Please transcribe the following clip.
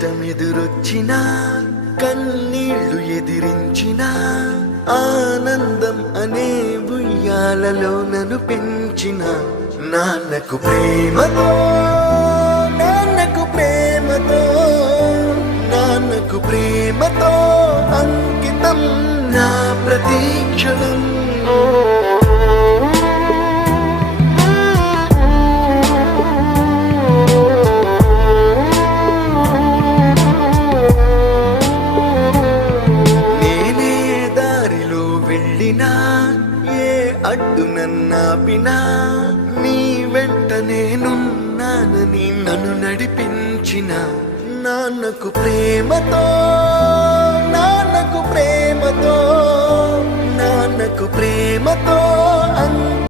కష్టమెదురొచ్చినా కన్నీళ్లు ఎదిరించినా ఆనందం అనే ఉయ్యాలలో నన్ను పెంచిన నాన్నకు ప్రేమతో నాన్నకు ప్రేమతో నాన్నకు ప్రేమతో అంకితం నా ప్రతీక్షణం. నేనే దారిలో వెళ్ళినా ఏ అడ్డు నన్నాపినా నీ వెంట నేనున్నానని నన్ను నడిపించిన నాన్నకు ప్రేమతో నాన్నకు ప్రేమతో నాన్నకు ప్రేమతో